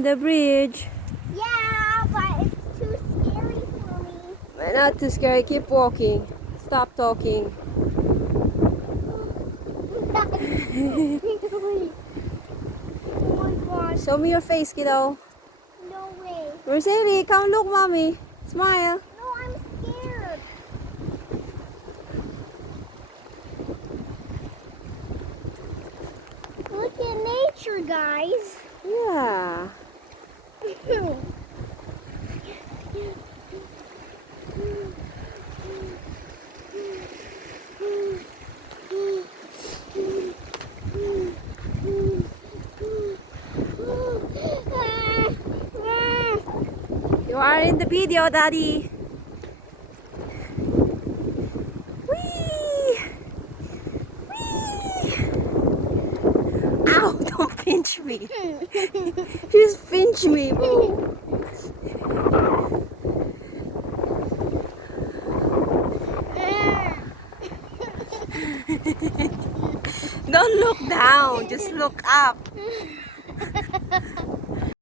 The bridge. Yeah, but it's too scary for me. Not too scary. Keep walking. Stop talking. Oh my gosh, Show me your face, kiddo. no way. Mercedes, come look, mommy. Smile. No, I'm scared. Look at nature, guys. Yeah. You are in the video, Daddy. Whee! Whee! Ow! Don't pinch me. Just pinch me, boo. Don't look down. Just look up.